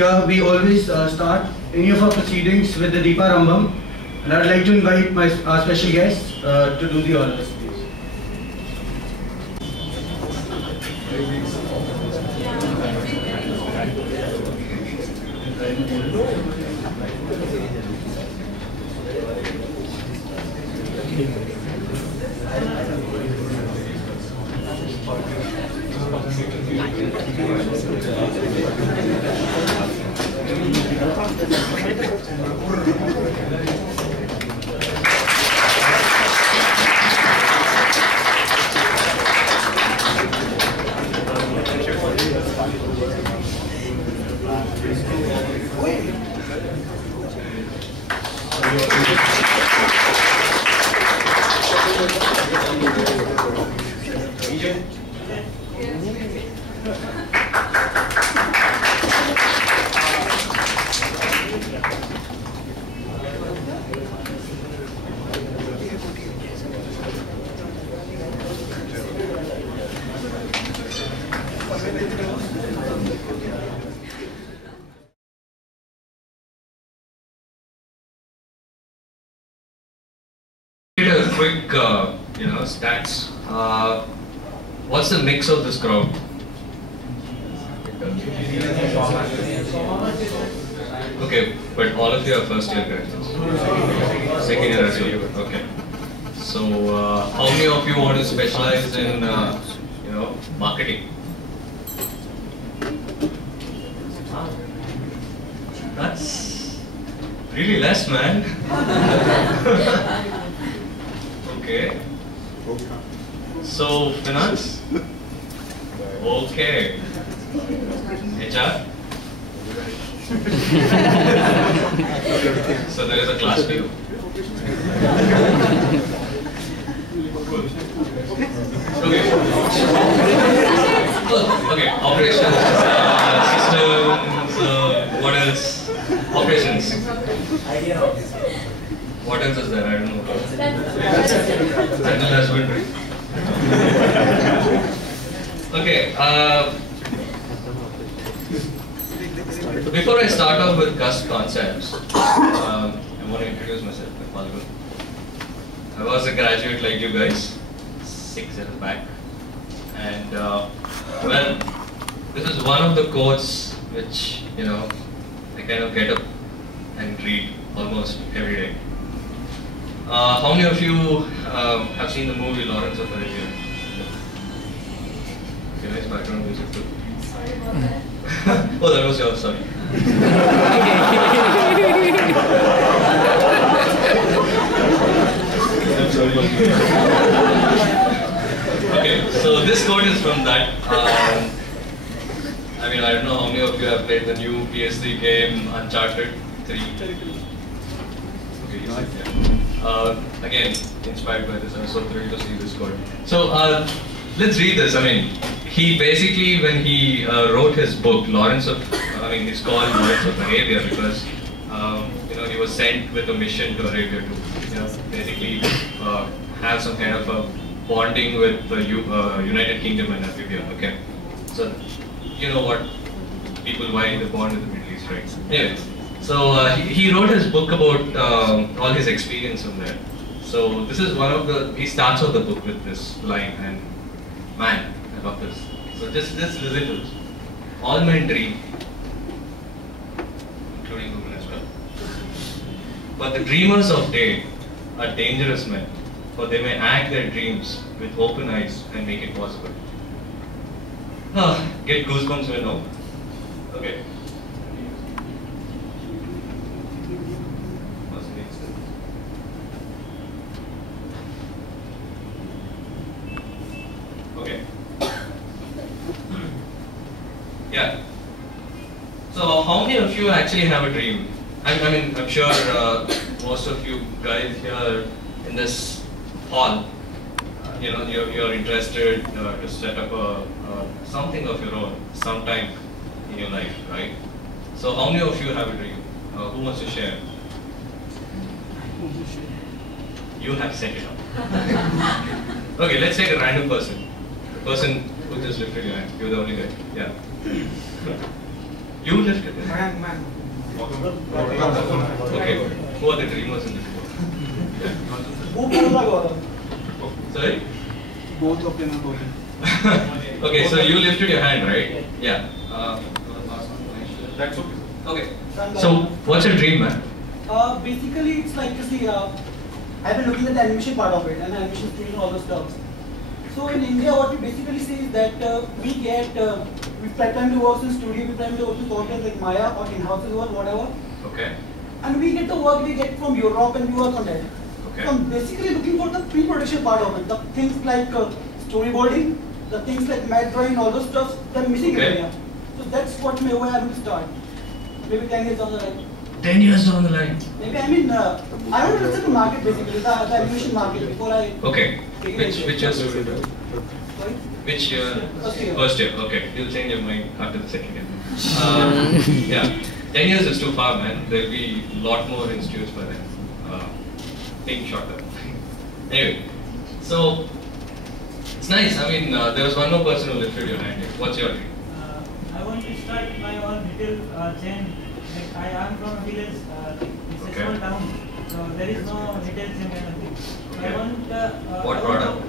here, we always start any of our proceedings with the Deepa Rambam, and I'd like to invite our special guests to do the honors, please. A quick, stats. What's the mix of this crowd? Okay, but all of you are first year graduates. Second year as well. Okay. So, how many of you want to specialize in, marketing? That's really less, man. Okay. So, finance? Okay. HR? So there is a class for you? Okay. Okay, operations, systems, what else? Operations. What else is there? I don't know. General husbandry. Okay. Before I start off with Cusp concepts, I want to introduce myself. Ms.Phalgun. I was a graduate like you guys 6 years back, and well, this is one of the quotes which I kind of get up and read almost every day. How many of you have seen the movie Lawrence of Arabia? Okay, nice background music too. Sorry about that. Oh, that was yours, sorry. Okay, so this quote is from that. I don't know how many of you have played the new PS3 game Uncharted 3. Okay, yeah. Again, inspired by this, I'm so thrilled to see this quote. So, let's read this. He basically, when he wrote his book, he's called Lawrence of Arabia because, he was sent with a mission to Arabia to, basically have some kind of a bonding with the United Kingdom and Arabia, okay? So, you know what why they bond with the Middle East, right? Anyway, so he wrote his book about all his experience from there. So this is one of he starts off the book with this line, and man, I love this. So just listen to this. All men dream, including women as well. But the dreamers of day are dangerous men, for they may act their dreams with open eyes and make it possible. Get goosebumps when no? Okay. Okay. Yeah. So how many of you actually have a dream? I'm sure most of you guys here in this hall, you're interested to set up something of your own sometime in your life, right? So how many of you have a dream? Who wants to share? You have set it up. Okay, let's take a random person. The person who just lifted your hand. You're the only guy. Yeah. You lifted it? Man. Okay. Who are the dreamers in this world? Sorry? Both of them are both. Okay, so you lifted your hand, right? Yeah. That's okay. Okay. So, what's your dream, man? Basically, it's like, you see, I've been looking at the animation part of it, and animation studio and all those stuff. So in India, what we basically say is that we plan to work in studio, we plan to work in software like Maya or in-house or whatever. Okay. And we get the work we get from Europe and we work on that. Okay. So I'm basically looking for the pre-production part of it. The things like storyboarding, the things like matte drawing, all those stuff that are missing in India. So that's what way I will start. Maybe 10 years down the line. 10 years down the line. Maybe I mean, I want to understand the market basically, the animation market before I. Okay. Which year? Sorry? Which year? First year. First year. Okay. You'll change your mind after the second year. Yeah. 10 years is too far, man. There'll be a lot more institutes by then. Think shorter. Anyway, so it's nice. I mean, there was one more person who lifted your hand here. What's your dream? I want to start my own retail chain. Like I am from a village, it's a small town, so there is no retail chain kind of thing. So I want. What product?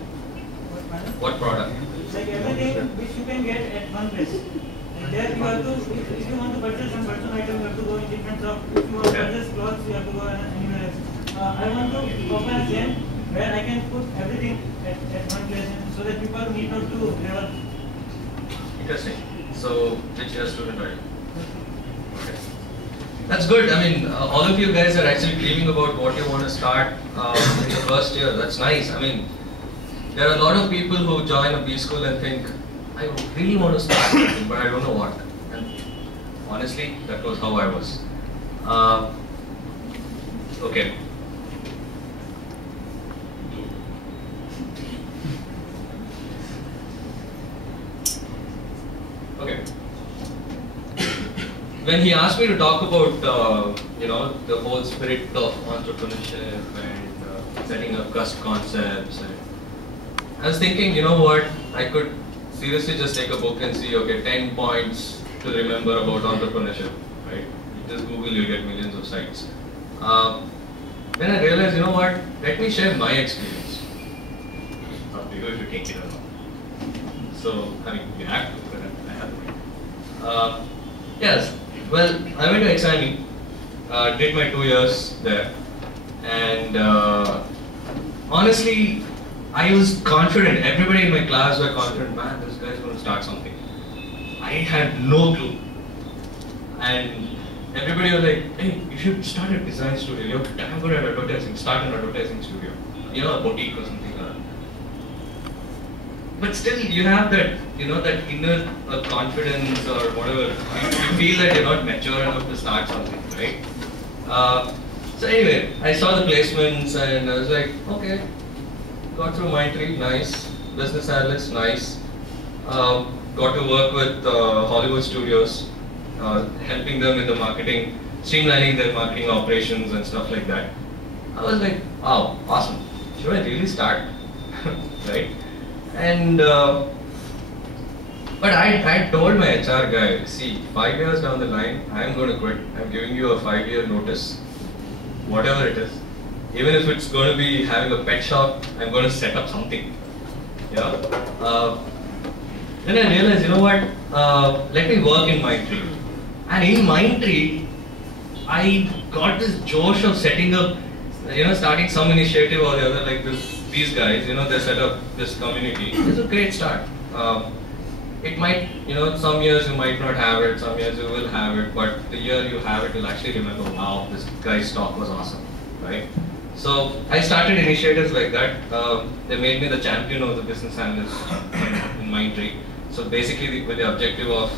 What product? Like everything which you can get at one place. And there you have to, if you want to purchase some personal item, you have to go in different shops. If you want to purchase clothes, you have to go anywhere else. I want to open a chain where I can put everything at one place, so that people need not to travel. Interesting. So, which year student are you? Okay. That's good. I mean, all of you guys are actually dreaming about what you want to start in the first year. That's nice. I mean, there are a lot of people who join a B school and think, I really want to start something, but I don't know what. And honestly, that was how I was. Okay. Okay. When he asked me to talk about, the whole spirit of entrepreneurship and setting up Cusp concepts, and I was thinking, you know what, I could seriously just take a book and see, okay, 10 points to remember about entrepreneurship, right? You just Google, you'll get millions of sites. Then I realized, you know what, let me share my experience. Up to you if you take it or not. So, I mean, you have to, but I have to. Yes, well, I went to XIME, did my 2 years there, and honestly, I was confident. Everybody in my class were confident, man, this guy's going to start something. I had no clue. And everybody was like, hey, you should start a design studio. You're damn good at advertising. Start an advertising studio. You know, a boutique or something like that. But still, you have that, that inner confidence or whatever. You feel that you're not mature enough to start something, right? So anyway, I saw the placements and I was like, okay. Got through Mindtree, nice. Business analyst, nice. Got to work with Hollywood studios, helping them in the marketing, streamlining their marketing operations and stuff like that. I was like, wow, awesome. Should I really start? Right? And but I told my HR guy, see, 5 years down the line, I'm going to quit. I'm giving you a 5-year notice, whatever it is. Even if it's going to be having a pet shop, I'm going to set up something. Yeah. Then I realized, you know what? Let me work in Mindtree. And in Mindtree, I got this josh of setting up, starting some initiative or the other, like these guys. They set up this community. It's a great start. It might, some years you might not have it, some years you will have it, but the year you have it, you'll actually remember, wow, this guy's talk was awesome, right? So I started initiatives like that. They made me the champion of the business analyst in Mindtree. So basically, with the objective of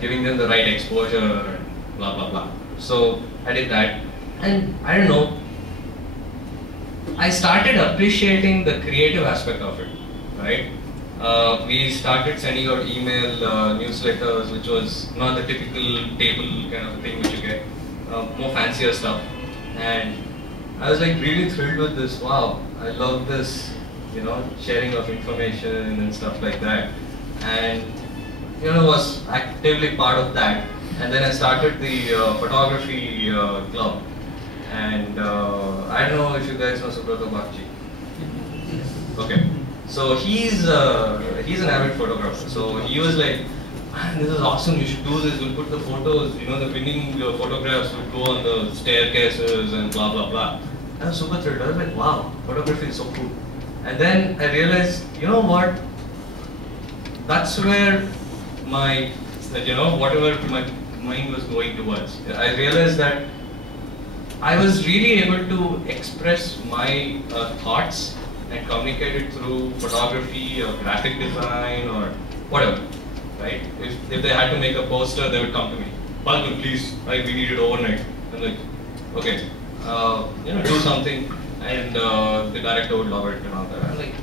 giving them the right exposure and blah blah blah. So I did that, and I don't know. I started appreciating the creative aspect of it, right? We started sending out email newsletters, which was not the typical table kind of a thing which you get, more fancier stuff. And I was like really thrilled with this. Wow, I love this, sharing of information and stuff like that. And was actively part of that. And then I started the photography club. And I don't know if you guys know Subrata Bakchi. Okay. So he's an avid photographer. So he was like, man, this is awesome, you should do this, we'll put the photos, the winning photographs would go on the staircases and blah blah blah. I was super thrilled. I was like, wow, photography is so cool. And then I realized, you know what? That's where whatever my mind was going towards. I realized that I was really able to express my thoughts and communicate it through photography or graphic design or whatever, right? If they had to make a poster, they would come to me. Phalgun, please, we need it overnight. I'm like, okay, do something, and the director would love it and all that. I'm like,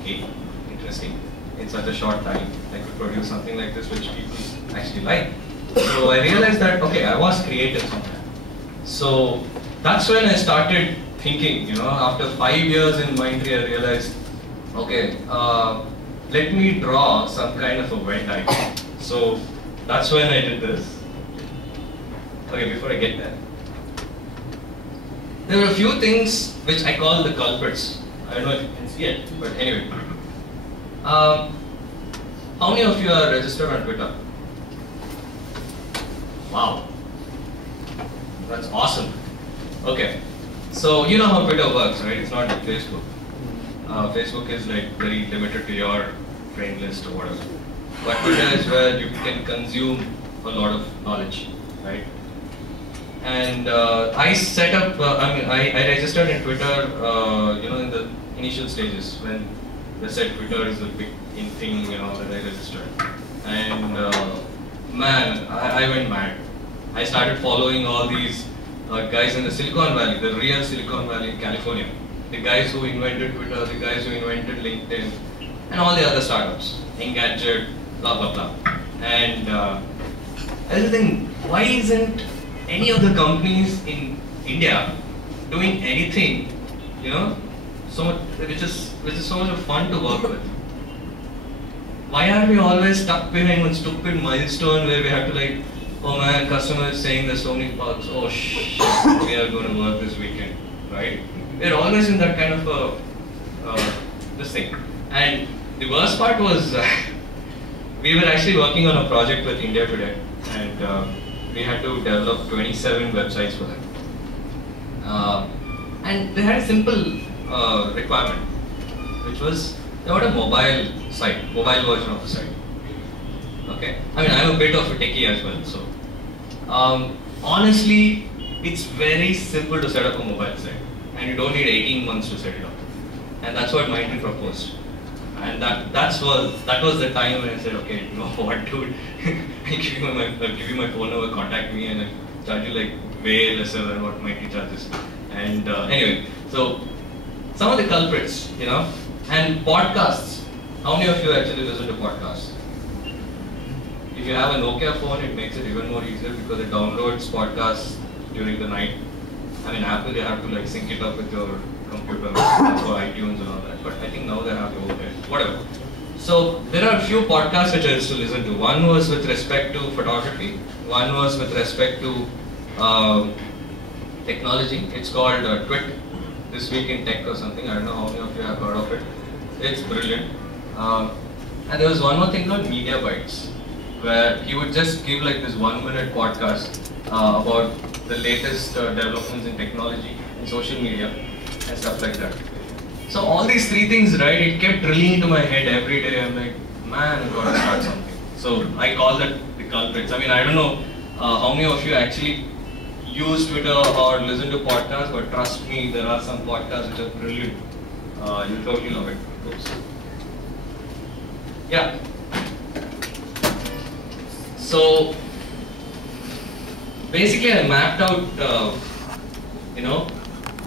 okay, interesting. In such a short time, I could produce something like this which people actually like. So I realized that, okay, I was creative somewhere. So that's when I started thinking, after 5 years in Mindtree, I realized, okay, let me draw some kind of a Venn diagram. So that's when I did this. Okay, before I get there. There were a few things which I call the culprits. I don't know if you can see it, but anyway. How many of you are registered on Twitter? Wow. That's awesome. Okay. So you know how Twitter works, right? It's not like Facebook. Facebook is like very limited to your friend list or whatever. But Twitter is where you can consume a lot of knowledge, right? And I set up, I registered in Twitter, in the initial stages when they said Twitter is a big thing, that I registered. And man, I went mad. I started following all these guys in the Silicon Valley, the real Silicon Valley in California. The guys who invented Twitter, the guys who invented LinkedIn, and all the other startups, Engadget, blah blah blah. And I was thinking, why isn't any of the companies in India doing anything, so much, which is so much fun to work with? Why are we always stuck behind one stupid milestone where we have to like, oh man, customer is saying there's so many bugs, oh shit, we are going to work this weekend, right? We're always in that kind of this thing. And the worst part was, we were actually working on a project with India Today, and we had to develop 27 websites for them. And they had a simple requirement, which was they wanted a mobile site, mobile version of the site. Okay, I mean I'm a bit of a techie as well, so honestly, it's very simple to set up a mobile site, and you don't need 18 months to set it up. And that's what Mindtree proposed. And that was the time when I said, okay, you know what, dude, I'll give you my phone number, contact me, and I'll charge you like way lesser than what Mindtree charges. And anyway, so some of the culprits, and podcasts. How many of you actually listen to podcasts? If you have a Nokia phone, it makes it even more easier because it downloads podcasts during the night. I mean, Apple, you have to like sync it up with your computer for iTunes and all that. But I think now they have the overhead. Whatever. So there are a few podcasts which I used to listen to. One was with respect to photography. One was with respect to technology. It's called Twit, This Week in Tech or something. I don't know how many of you have heard of it. It's brilliant. And there was one more thing called Media Bites, where he would just give like this 1-minute podcast about the latest developments in technology, in social media, and stuff like that. So all these three things, right, it kept drilling into my head every day. I'm like, man, I've got to start something. So I call that the culprits. I mean, I don't know how many of you actually use Twitter or listen to podcasts, but trust me, there are some podcasts which are brilliant. You'll totally love it. Oops. Yeah. So basically I mapped out,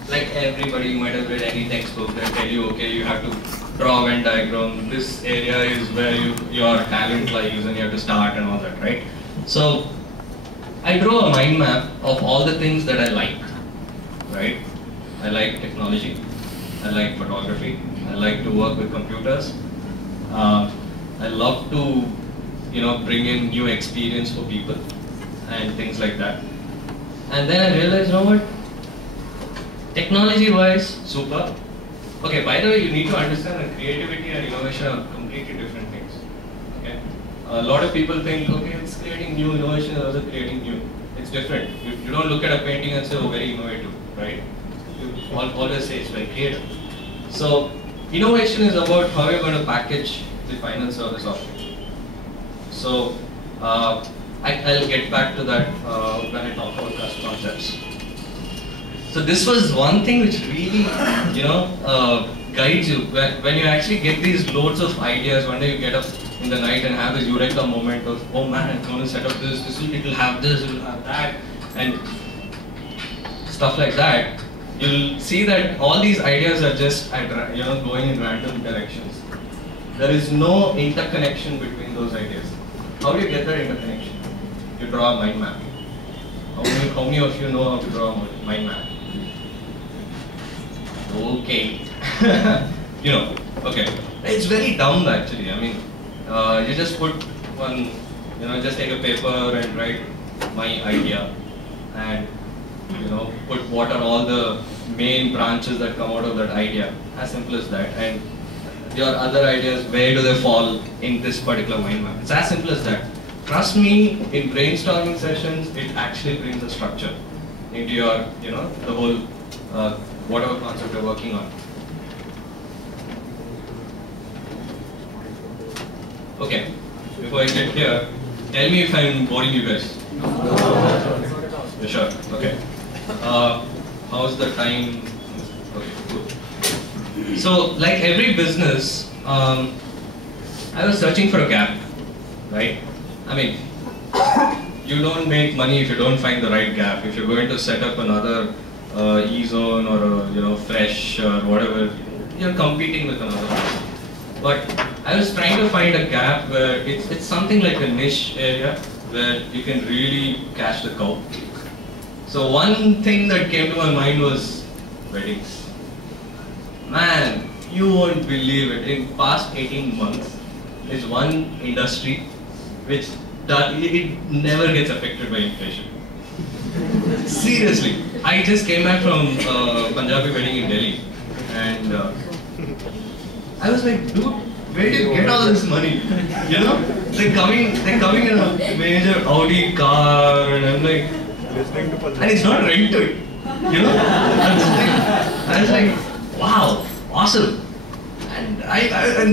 like everybody, you might have read any textbook that tell you, okay, you have to draw a Venn diagram, this area is where your talent lies and you have to start and all that, right? So I drew a mind map of all the things that I like, right? I like technology, I like photography, I like to work with computers, I love to bring in new experience for people and things like that. And then I realized, you know what? Technology-wise, super. Okay, by the way, you need to understand that creativity and innovation are completely different things. Okay, a lot of people think, okay, it's creating new, innovation is also creating new. It's different. You don't look at a painting and say, oh, very innovative, right? You always say it's very creative. So, innovation is about how you're going to package the final service offering. So, I'll get back to that when I talk about Cusp concepts. So this was one thing which really, guides you. When you actually get these loads of ideas, one day you get up in the night and have this eureka moment of, oh man, I'm going to set up this, it will have this, it will have that, and stuff like that. You'll see that all these ideas are just going in random directions. There is no interconnection between those ideas. How do you get that interconnection? You draw a mind map. How many of you know how to draw a mind map? Okay. Okay. It's very dumb actually. I mean, you just put one, just take a paper and write my idea and, put what are all the main branches that come out of that idea. As simple as that. And your other ideas, where do they fall in this particular mind map? It's as simple as that. Trust me, in brainstorming sessions, it actually brings a structure into your, the whole, whatever concept you're working on. Okay, before I get here, tell me if I'm boring you guys. You're sure? Okay. How's the time? Okay, good. So, like every business, I was searching for a gap, right? I mean, you don't make money if you don't find the right gap. If you're going to set up another E-zone or a, fresh or whatever, you're competing with another one. But I was trying to find a gap where it's something like a niche area where you can really catch the cow. So one thing that came to my mind was weddings. Man, you won't believe it. In past 18 months, there's one industry which it never gets affected by inflation. Seriously, I just came back from Punjabi wedding in Delhi, and I was like, dude, where do you get all this money? They're coming in a major Audi car, and I'm like, and it's not rented. I was like, wow, awesome. And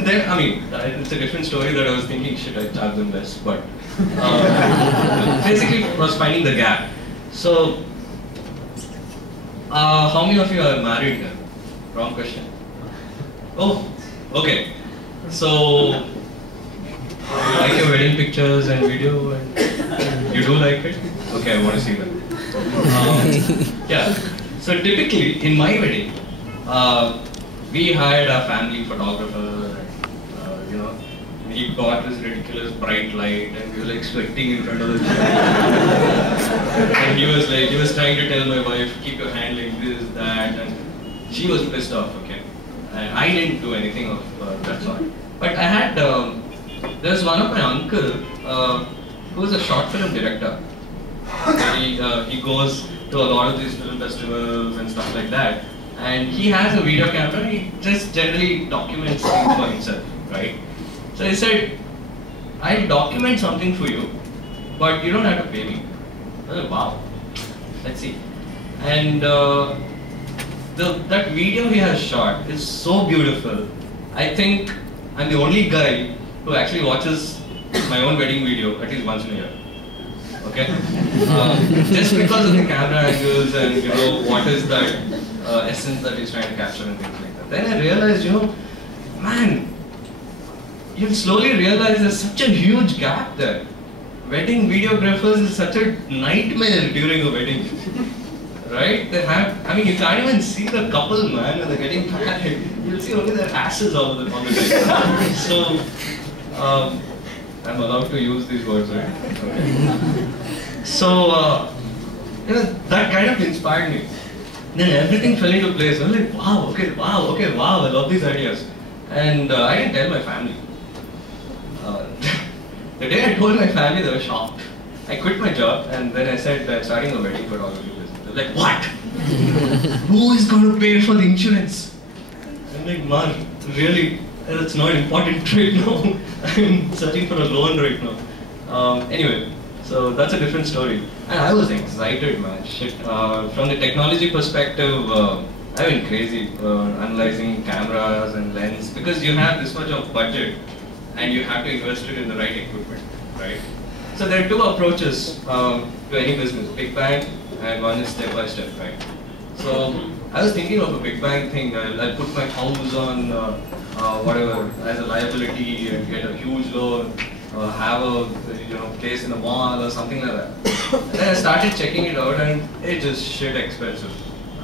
then, I mean, it's a different story that I was thinking, shit, I charge them less, but basically I was finding the gap. So, how many of you are married then? Wrong question. Oh, okay. So, you like your wedding pictures and video, and you do like it? Okay, I want to see that. Yeah. So typically, in my wedding, we hired a family photographer, and, he got this ridiculous bright light, and we were like sweating in front of the chair. And he was trying to tell my wife, keep your hand like this, that, and she was pissed off, okay. And I didn't do anything of that sort. But I had, there's one of my uncle, who was a short film director. He goes to a lot of these film festivals and stuff like that. And he has a video camera, he just generally documents things for himself, right? So he said, I'll document something for you, but you don't have to pay me. I was like, wow, let's see. And that video he has shot is so beautiful. I think I'm the only guy who actually watches my own wedding video at least once in a year. Okay? Just because of the camera angles and what is that essence that he's trying to capture and things like that. Then I realized, man, you'll slowly realize there's such a huge gap there. Wedding videographers is such a nightmare during a wedding. Right? They have, I mean, you can't even see the couple, man, when they're getting married. You'll see only their asses all the time. So, I'm allowed to use these words, right? Okay. So, that kind of inspired me. Then everything fell into place. I was like, wow, okay, I love these ideas. And I didn't tell my family. The day I told my family, they were shocked. I quit my job and then I said, I'm starting a wedding photography business. They were like, what? Who is going to pay for the insurance? I'm like, man, really, that's not important right now. I'm searching for a loan right now. Anyway, so that's a different story. And I was excited, man. Shit. From the technology perspective, I've been crazy analyzing cameras and lens because you have this much of budget and you have to invest it in the right equipment, right? So there are two approaches to any business, big bang and one is step by step, right? So I was thinking of a big bang thing. I'll put my house on whatever as a liability and get a huge loan, have a place in a mall or something like that. And then I started checking it out and it's just shit expensive.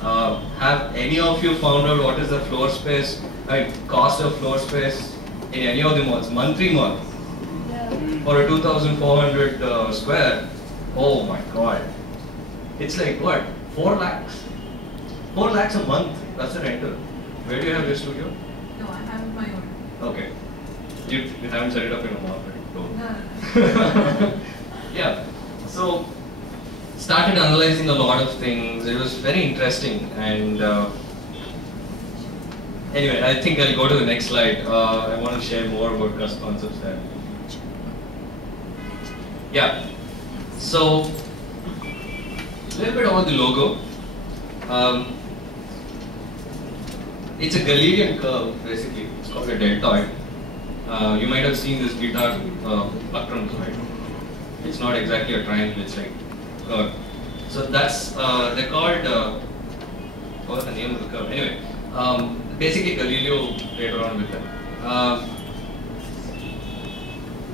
Have any of you found out what is the floor space, cost of floor space in any of the malls, monthly mall? For a 2,400 square, oh my god. It's like what, 4 lakhs? 4 lakhs a month, that's the rental. Where do you have your studio? No, I have my own. Okay. You haven't set it up in a mall, right? No. Yeah. So, started analyzing a lot of things. It was very interesting and anyway, I think I'll go to the next slide. I want to share more about Cusp concepts there. Yeah. So, a little bit about the logo. It's a Galilean curve, basically. It's called a deltoid. You might have seen this guitar buttons, right? It's not exactly a triangle, it's like curve. So that's, they're called, what's the name of the curve? Anyway, basically Galileo played around with them.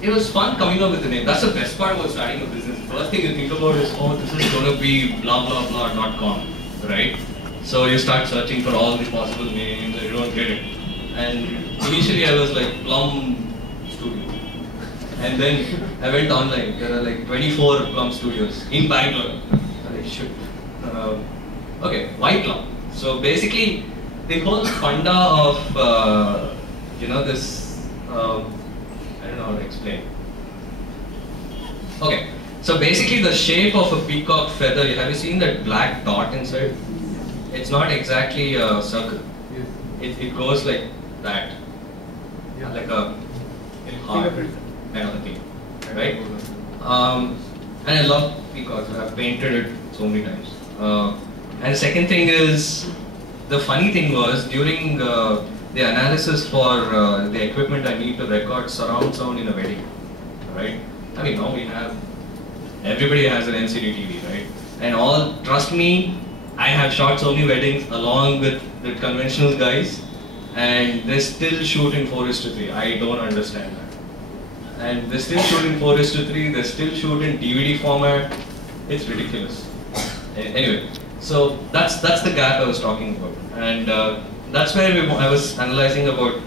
It was fun coming up with the name. That's the best part about starting a business. The first thing you think about is, oh, this is going to be blah blah blah.com, right? So you start searching for all the possible names and you don't get it. And initially I was like, Plum Studio. And then I went online. There are like 24 Plum Studios in Bangalore. I like, shit. Okay, why Plum? So basically, the whole funda of, this, I don't know how to explain. Okay, so basically the shape of a peacock feather, have you seen that black dot inside? It's not exactly a circle. It goes like that. Like a heart kind of a thing, right? And I love peacocks. I've painted it so many times. And the second thing is, the funny thing was during the analysis for the equipment I need to record surround sound in a wedding, right? I mean, now we have, everybody has an LCD TV, right? And trust me, I have shot so many weddings along with the conventional guys, and they still shoot in 4:3. I don't understand that. And they still shoot in 4:3, they still shoot in DVD format. It's ridiculous. Anyway, so that's the gap I was talking about. And that's where I was analyzing about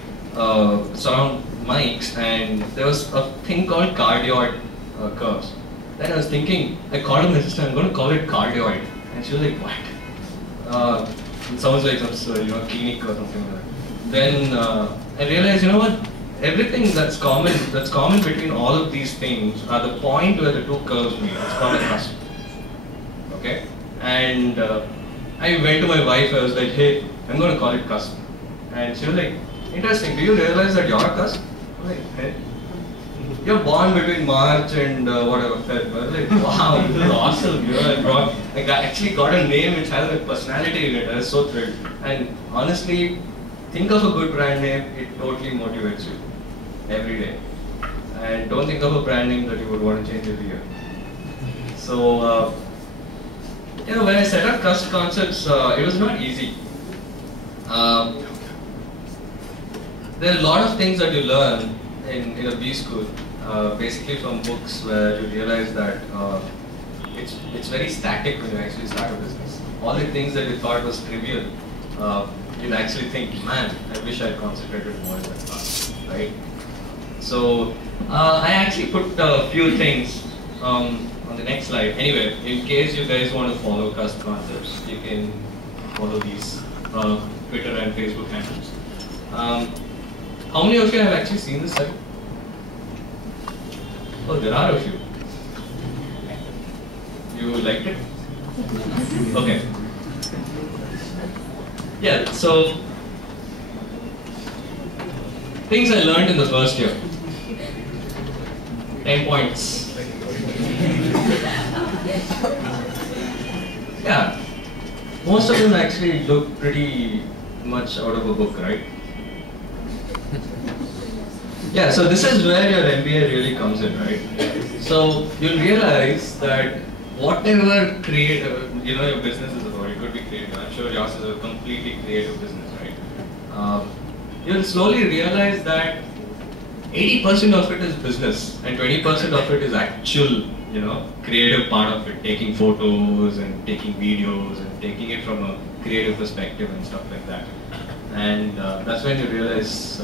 surround mics, and there was a thing called cardioid curves. Then I was thinking, I called my sister, I'm going to call it cardioid. And she was like, what? It sounds like some clinic or something like that. Then I realized, you know what? Everything that's common between all of these things are the point where the two curves meet. It's called a cusp. Okay? And I went to my wife, I was like, hey, I'm going to call it Cusp. And she was like, interesting, do you realize that you're a Cusp? I'm like, hey. You're born between March and whatever, Feb. I was like, wow, this is awesome. I actually got a name which has a personality in it. I was so thrilled. And honestly, think of a good brand name, it totally motivates you every day. And don't think of a brand name that you would want to change every year. So, when I set up Cusp concepts, it was not easy. There are a lot of things that you learn in a B school, basically from books where you realize that it's very static when you actually start a business. All the things that you thought was trivial, you'll actually think, man, I wish I'd concentrated more in that class, right? So I actually put a few things on the next slide. Anyway, in case you guys want to follow Cusp concepts, you can follow these Twitter and Facebook handles. How many of you have actually seen this site? Oh, there are a few. You liked it? Okay. Yeah, so things I learned in the first year. 10 points. Yeah, most of them actually look pretty much out of a book, right? Yeah, so this is where your MBA really comes in, right? So you'll realize that whatever your business is about, it could be creative. I'm sure yours is a completely creative business, right? You'll slowly realize that 80% of it is business and 20% of it is actual, creative part of it, taking photos and taking videos and taking it from a creative perspective and stuff like that. And that's when you realize,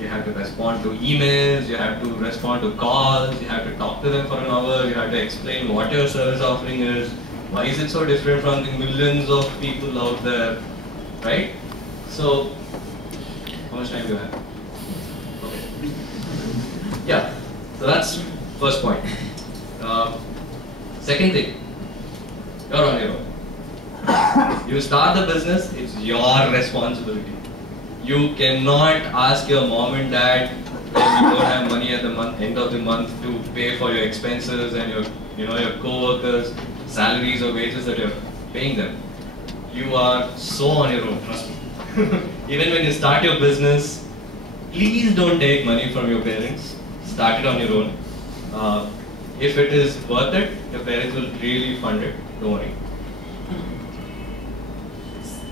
you have to respond to emails, you have to respond to calls, you have to talk to them for an hour, you have to explain what your service offering is, why is it so different from the millions of people out there, right? So, how much time do you have? Okay. Yeah, so that's first point. Second thing, you're on your own. You start the business, it's your responsibility. You cannot ask your mom and dad when you don't have money at the end of the month to pay for your expenses and your co-workers' salaries or wages that you're paying them. You are so on your own, trust me. Even when you start your business, please don't take money from your parents. Start it on your own. If it is worth it, your parents will really fund it. Don't worry.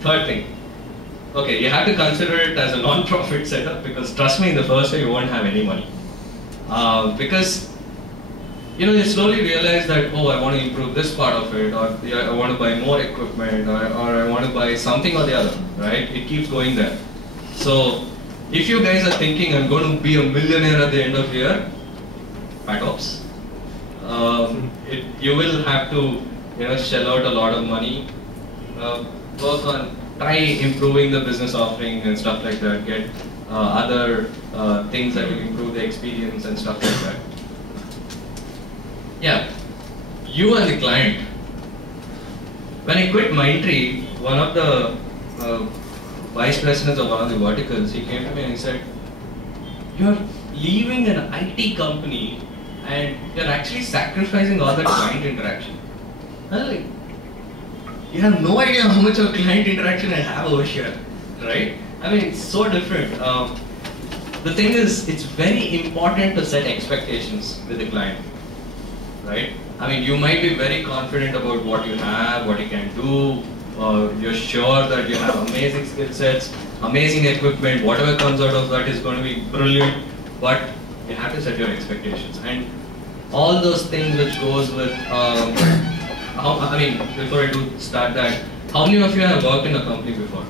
Third thing. Okay, you have to consider it as a non-profit setup because trust me, in the first year you won't have any money. Because you slowly realize that, oh, I want to improve this part of it, or I want to buy more equipment, or I want to buy something or the other, right? It keeps going there. So if you guys are thinking I'm going to be a millionaire at the end of the year, bad ops. You will have to shell out a lot of money, try improving the business offering and stuff like that, get other things that will improve the experience and stuff like that. Yeah, you and the client. When I quit Mindtree, one of the vice presidents of one of the verticals, he came to me and he said, you're leaving an IT company and you're actually sacrificing all the client interaction. I was like, you have no idea how much of client interaction I have over here, right? I mean, it's so different. The thing is, it's very important to set expectations with the client, right? I mean, you might be very confident about what you have, what you can do, you're sure that you have amazing skill sets, amazing equipment, whatever comes out of that is going to be brilliant, but you have to set your expectations. And all those things which goes with, before I do start that, how many of you have worked in a company before?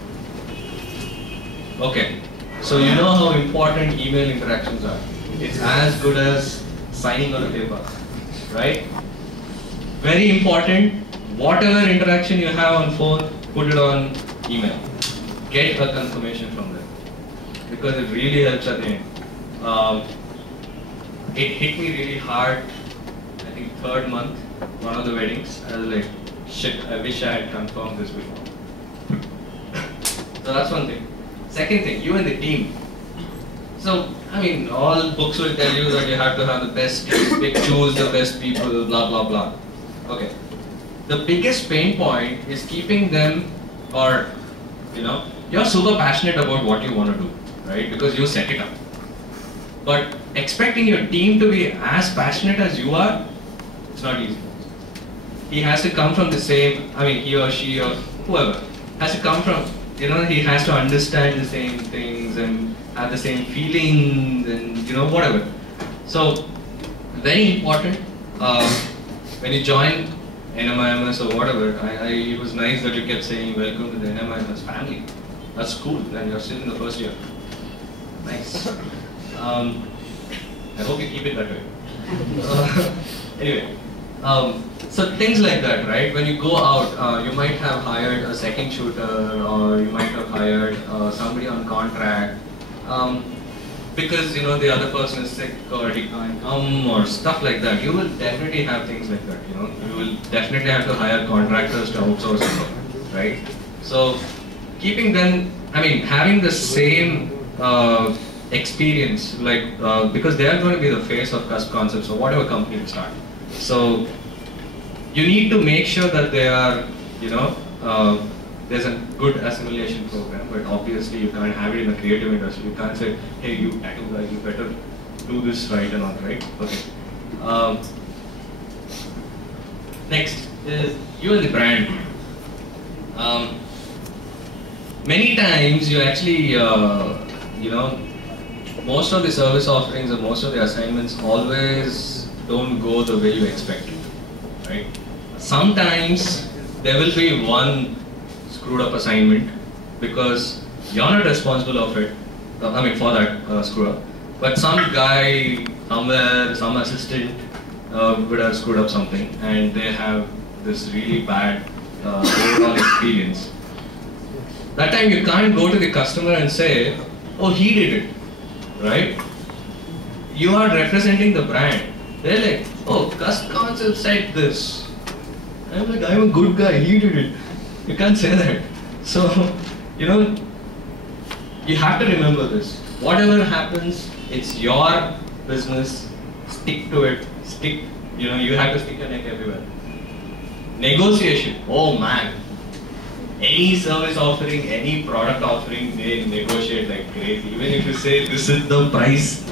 Okay, so you know how important email interactions are. It's as good as signing on a paper, right? Very important. Whatever interaction you have on phone, put it on email. Get a confirmation from them because it really helps at the end. It hit me really hard. I think third month, one of the weddings. I was like, shit, I wish I had confirmed this before. So that's one thing. Second thing, you and the team. So, I mean, all books will tell you that you have to have the best team, choose the best people, blah, blah, blah. Okay. The biggest pain point is keeping them, or, you're super passionate about what you want to do, right? Because you set it up. But expecting your team to be as passionate as you are, it's not easy. He has to come from the same, he or she or whoever, has to come from, he has to understand the same things and have the same feelings and, whatever. So, very important, when you join NMIMS or whatever, it was nice that you kept saying, welcome to the NMIMS family. That's cool, and you're still in the first year. Nice. I hope you keep it that way. Anyway, so things like that, right? When you go out, you might have hired a second shooter, or you might have hired somebody on contract. because the other person is sick or he can't come or stuff like that. You will definitely have things like that. You will definitely have to hire contractors to outsource it, right? So keeping them, having the same experience, like because they are going to be the face of Cusp concepts or whatever company you start. So you need to make sure that they are, there's a good assimilation program, but obviously you can't have it in the creative industry. You can't say, hey, you tattoo guy, you better do this right and all, right? Okay. Next is you and the brand. Many times you actually, most of the service offerings or most of the assignments always don't go the way you expect, right? Sometimes there will be one screwed up assignment because you're not responsible of it, for that screw up, but some guy somewhere, some assistant would have screwed up something and they have this really bad overall experience. That time you can't go to the customer and say, oh, he did it, right? You are representing the brand. They're like, oh, Cusp Concept said this. I'm like, I'm a good guy, he did it. You can't say that. So, you have to remember this. Whatever happens, it's your business. Stick to it. You have to stick your neck everywhere. Negotiation. Oh man. Any service offering, any product offering, they negotiate like crazy. Even if you say this is the price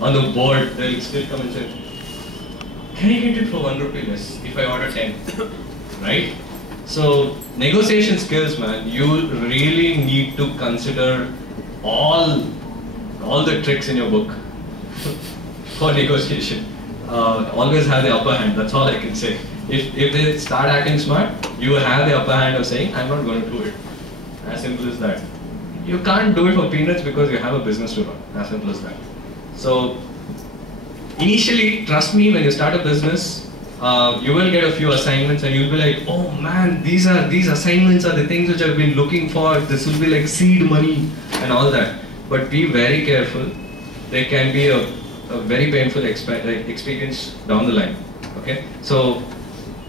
on the board, they'll still come and say, can I get it for 1 rupee less if I order 10? Right? So negotiation skills, man, you really need to consider all the tricks in your book for negotiation. Always have the upper hand, that's all I can say. If they start acting smart, you have the upper hand of saying, I'm not going to do it. As simple as that. You can't do it for peanuts because you have a business to run. As simple as that. So initially, trust me, when you start a business, you will get a few assignments and you'll be like, oh man, these assignments are the things which I've been looking for. This will be like seed money and all that. But be very careful. There can be a very painful experience down the line. Okay, so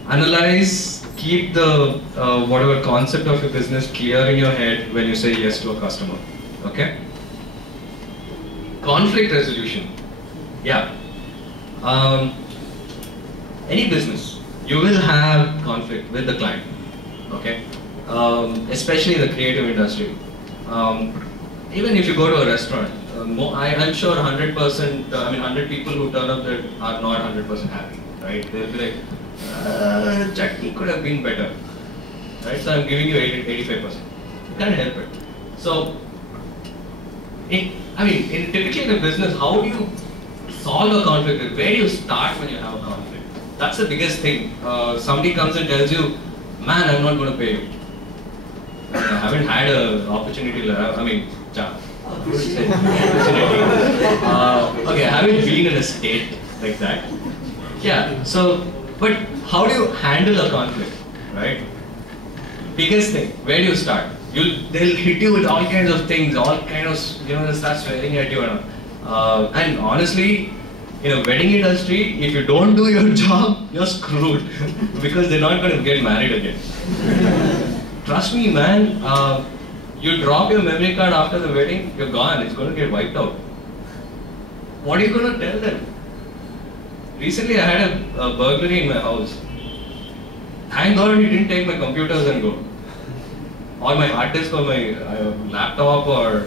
analyze, keep the whatever concept of your business clear in your head when you say yes to a customer. Okay. Conflict resolution. Yeah. Any business, you will have conflict with the client, okay? Especially in the creative industry. Even if you go to a restaurant, I'm sure 100%, 100 people who turn up there are not 100% happy, right? They'll be like, chutney could have been better, right? So I'm giving you 85%. You can't help it. So, typically in a business, how do you solve a conflict? Where do you start when you have a conflict? That's the biggest thing. Somebody comes and tells you, man, I'm not going to pay you. I haven't had an opportunity, okay, I haven't been in a state like that. Yeah, so, but how do you handle a conflict, right? Biggest thing, where do you start? They'll hit you with all kinds of things, all kinds of, they'll start swearing at you and all. And honestly, in a wedding industry, if you don't do your job, you're screwed because they're not going to get married again. Trust me, man, you drop your memory card after the wedding, you're gone, it's going to get wiped out. What are you going to tell them? Recently, I had a burglary in my house. Thank God he didn't take my computers and go. Or my hard disk or my laptop or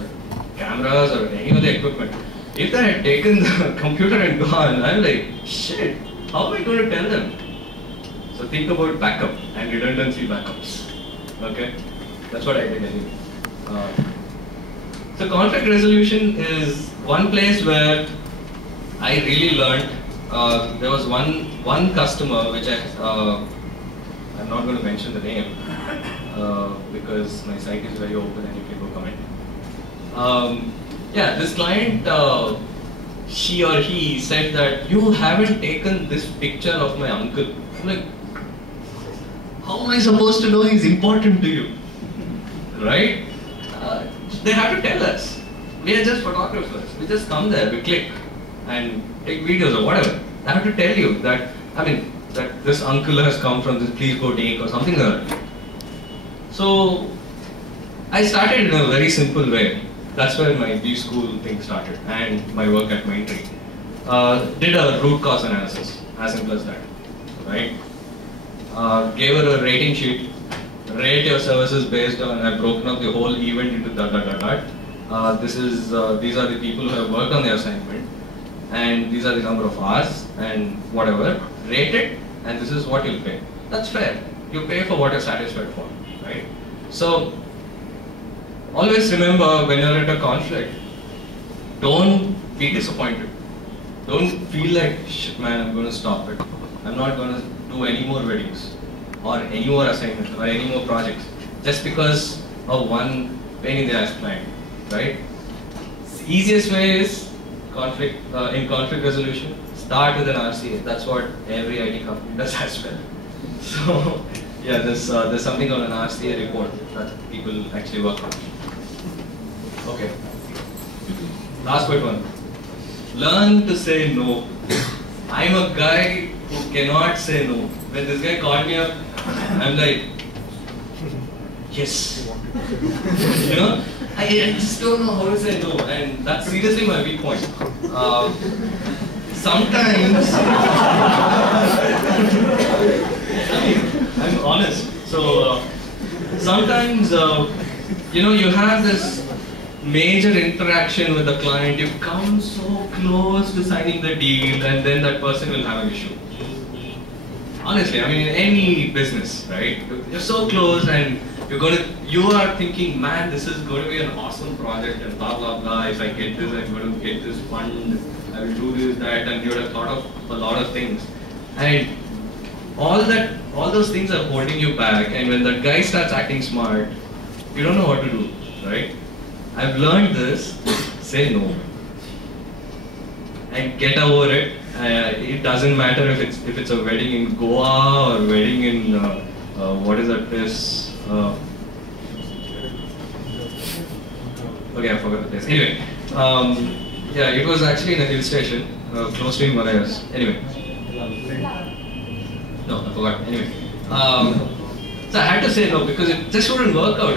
cameras or any of the equipment. If they had taken the computer and gone, I'm like, shit, how am I going to tell them? So think about backup and redundancy backups. Okay? That's what I did anyway. So conflict resolution is one place where I really learned. There was one customer which I'm not going to mention the name because my site is very open and you can go comment. Yeah, this client, she or he said that you haven't taken this picture of my uncle. I'm like, how am I supposed to know he's important to you? Right? They have to tell us. We are just photographers. We just come there, we click and take videos or whatever. I have to tell you that, that this uncle has come from this, please go take or something like that. So I started in a very simple way. That's where my B-School thing started and my work at Mindtree. Did a root cause analysis, as simple as that, right? Gave her a rating sheet, rate your services based on, I've broken up the whole event into these are the people who have worked on the assignment, and these are the number of hours and whatever, rate it, and this is what you'll pay. That's fair. You pay for what you're satisfied for, right? So, always remember when you're at a conflict, don't be disappointed. Don't feel like, shit man, I'm going to stop it. I'm not going to do any more weddings or any more assignments or any more projects just because of one pain in the ass client, right? The easiest way is in conflict resolution, start with an RCA. That's what every IT company does as well. So yeah, there's something called an RCA report that people actually work on. Okay. Last but one. Learn to say no. I'm a guy who cannot say no. When this guy called me up, I'm like, yes. You know, I just don't know how to say no, and that's seriously my weak point. Sometimes, I'm honest. So sometimes, you have this major interaction with the client, you come so close to signing the deal, and then that person will have an issue. Honestly, in any business, right? You're so close, and you are thinking, man, this is going to be an awesome project, and blah blah blah. If I get this, I'm going to get this fund. I will do this, that, and you would have thought of a lot of things, and all those things are holding you back. And when that guy starts acting smart, you don't know what to do, right? I've learned this, say no. And get over it. It doesn't matter if it's a wedding in Goa or wedding in, what is that place? Okay, I forgot the place. Anyway, yeah, it was actually in a hill station, close to Himalayas. Anyway. No, I forgot. Anyway. So I had to say no because it just wouldn't work out.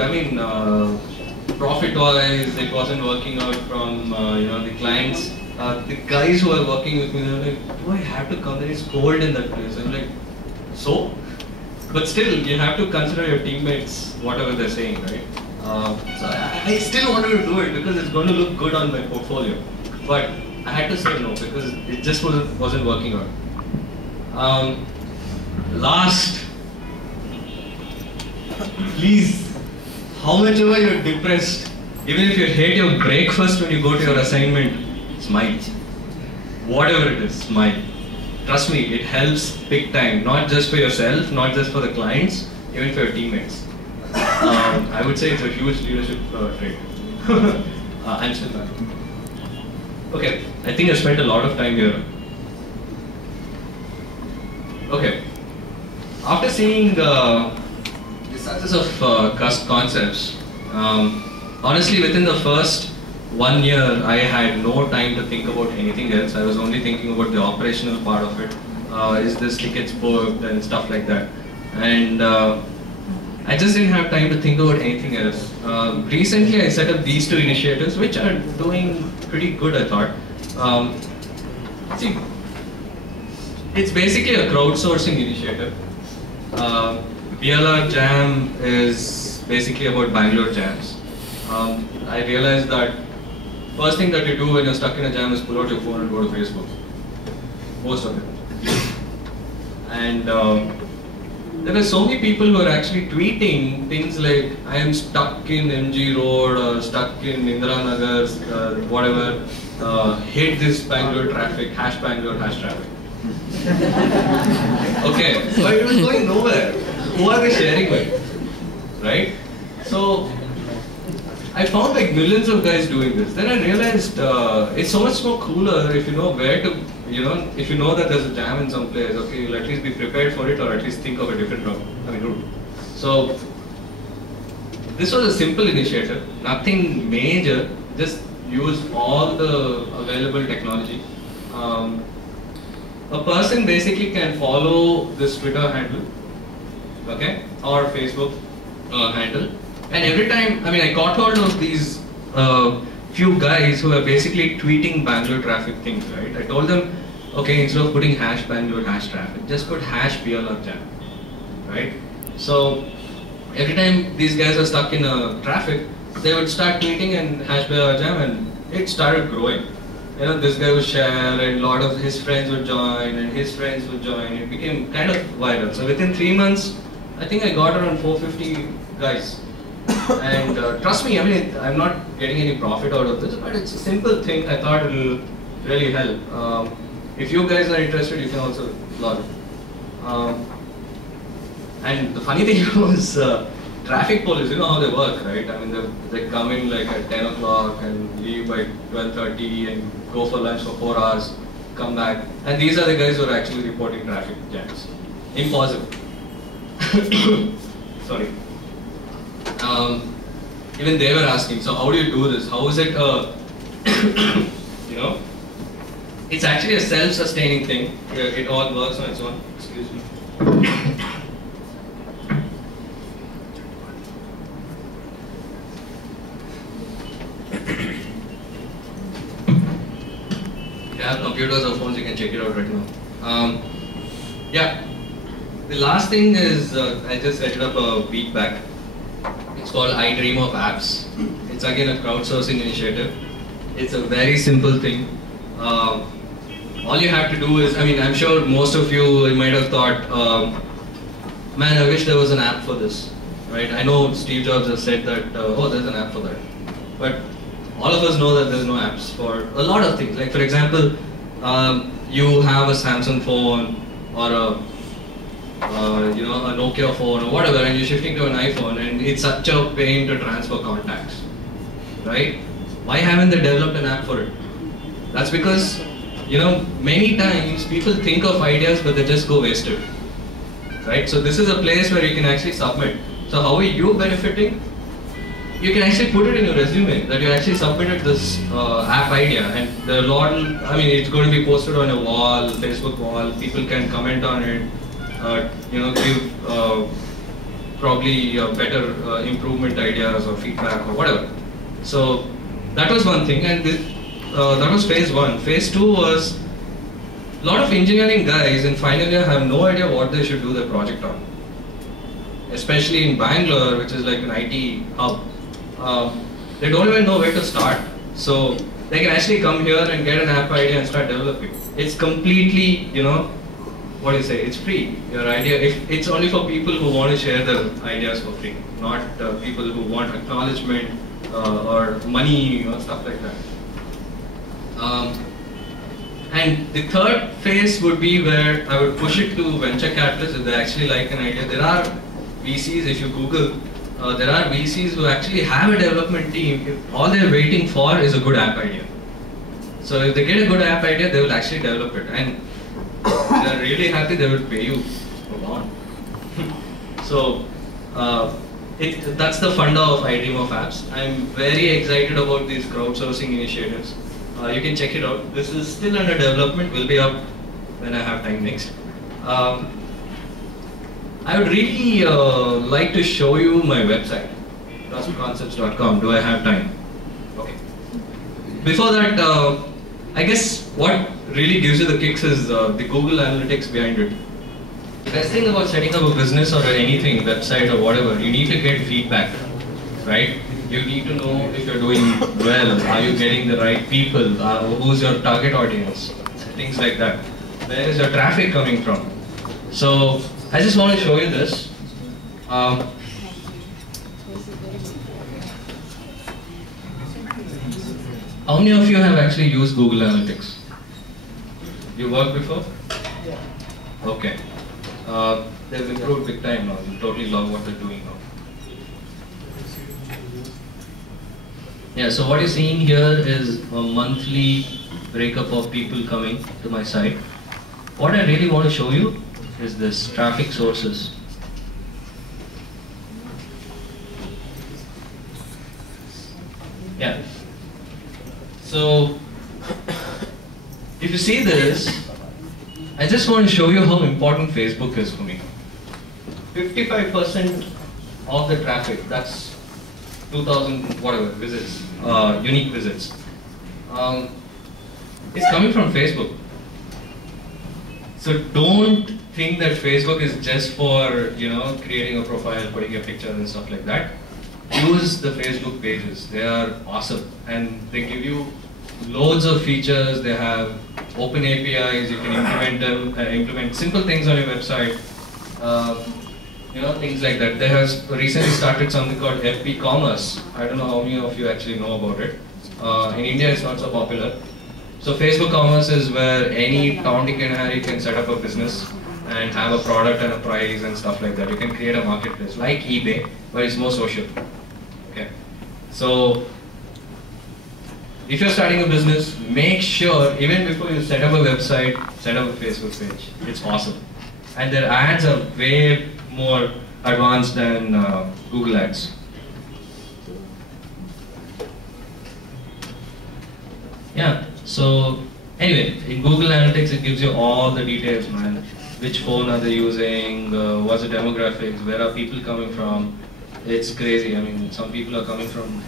Profit-wise, it wasn't working out from the clients. The guys who are working with me, they're like, do I have to come there? It's cold in that place. I'm like, so? But still, you have to consider your teammates, whatever they're saying, right? So I still wanted to do it because it's going to look good on my portfolio. But I had to say no because it just wasn't working out. Last, please, how much ever you're depressed, even if you hate your breakfast when you go to your assignment, smile. Whatever it is, smile. Trust me, it helps big time, not just for yourself, not just for the clients, even for your teammates. I would say it's a huge leadership trait. I'm still back. Okay, I think I spent a lot of time here. Okay, after seeing the success of Cusp concepts, honestly within the first 1 year I had no time to think about anything else. I was only thinking about the operational part of it. Is this tickets booked and stuff like that. And I just didn't have time to think about anything else. Recently I set up these two initiatives which are doing pretty good, I thought. See, it's basically a crowdsourcing initiative. BLR Jam is basically about Bangalore jams. I realized that first thing that you do when you're stuck in a jam is pull out your phone and go to Facebook. Most of it. And there were so many people who are actually tweeting things like, I am stuck in MG Road or stuck in Indira Nagar, whatever, hate this Bangalore traffic, hash Bangalore, hash traffic. Okay, but it was going nowhere. Who are they sharing with? Right? So, I found like millions of guys doing this. Then I realized it's so much more cooler if you know where to, if you know that there's a jam in some place, okay, you'll at least be prepared for it or at least think of a different route. So, this was a simple initiative, nothing major, just use all the available technology. A person basically can follow this Twitter handle, okay, or Facebook handle, and every time, I mean, I caught hold of these few guys who are basically tweeting Bangalore traffic things, right? I told them, okay, instead of putting hash Bangalore hash traffic, just put hash BLR jam, right? So every time these guys are stuck in traffic, they would start tweeting and hash BLR jam, and it started growing. You know, this guy would share, and a lot of his friends would join, and his friends would join. It became kind of viral. So within 3 months, I think I got around 450 guys. And trust me, I mean, I'm not getting any profit out of this, but it's a simple thing. I thought it'll really help. If you guys are interested, you can also log it. And the funny thing was, traffic police, you know how they work, right? I mean, they come in like at 10 o'clock and leave by 12:30 and go for lunch for 4 hours, come back. And these are the guys who are actually reporting traffic jams. Impossible. Sorry. Even they were asking, so how do you do this? How is it, you know, it's actually a self-sustaining thing. It all works on its own. Excuse me. If you have computers or phones, you can check it out right now. Yeah. The last thing is, I just set it up a week back. It's called I Dream of Apps. It's again a crowdsourcing initiative. It's a very simple thing. All you have to do is, I mean, I'm sure most of you might have thought, man, I wish there was an app for this, right? I know Steve Jobs has said that, oh, there's an app for that. But all of us know that there's no apps for a lot of things. Like, for example, you have a Samsung phone or a you know, a Nokia phone or whatever, and you're shifting to an iPhone, and it's such a pain to transfer contacts, right? Why haven't they developed an app for it? That's because, you know, many times people think of ideas but they just go wasted, right? So this is a place where you can actually submit. So how are you benefiting? You can actually put it in your resume that you actually submitted this app idea, and the lot, I mean, it's going to be posted on a wall, Facebook wall, people can comment on it, you know, give probably better improvement ideas or feedback or whatever. So that was one thing, and that was phase one. Phase two was a lot of engineering guys in final year have no idea what they should do their project on. Especially in Bangalore, which is like an IT hub. They don't even know where to start. So they can actually come here and get an app idea and start developing. It's completely, you know, what do you say, it's free. Your idea, it's only for people who want to share their ideas for free, not people who want acknowledgement or money or stuff like that. And the third phase would be where I would push it to venture capitalists if they actually like an idea. There are VCs, if you Google, there are VCs who actually have a development team. If all they're waiting for is a good app idea. So if they get a good app idea, they will actually develop it. And if they're really happy, they will pay you a lot. So that's the funda of I Dream of Apps. I'm very excited about these crowdsourcing initiatives. You can check it out. This is still under development, will be up when I have time next. I would really like to show you my website, cuspconcepts.com. Do I have time? Okay. Before that, I guess what really gives you the kicks is the Google Analytics behind it. The best thing about setting up a business or anything, website or whatever, you need to get feedback, right? You need to know if you're doing well, are you getting the right people, who's your target audience, things like that. Where is your traffic coming from? So I just want to show you this. How many of you have actually used Google Analytics? You worked before? Yeah. Okay. They've improved big time now. You totally love what they're doing now. Yeah, so what you're seeing here is a monthly breakup of people coming to my site. What I really want to show you is this traffic sources. Yeah. So, if you see this, I just want to show you how important Facebook is for me. 55% of the traffic, that's 2,000 whatever visits, unique visits, is coming from Facebook. So don't think that Facebook is just for, you know, creating a profile, putting a picture and stuff like that. Use the Facebook pages. They are awesome and they give you loads of features. They have open APIs. You can implement them, implement simple things on your website. You know, things like that. They have recently started something called FB Commerce. I don't know how many of you actually know about it. In India, it's not so popular. So Facebook Commerce is where any Tom, Dick and Harry can set up a business and have a product and a price and stuff like that. You can create a marketplace like eBay, but it's more social. Okay. So if you're starting a business, make sure even before you set up a website, set up a Facebook page. It's awesome. And their ads are way more advanced than Google Ads. Yeah. So anyway, in Google Analytics, it gives you all the details, man. Which phone are they using? What's the demographics? Where are people coming from? It's crazy. I mean, some people are coming from,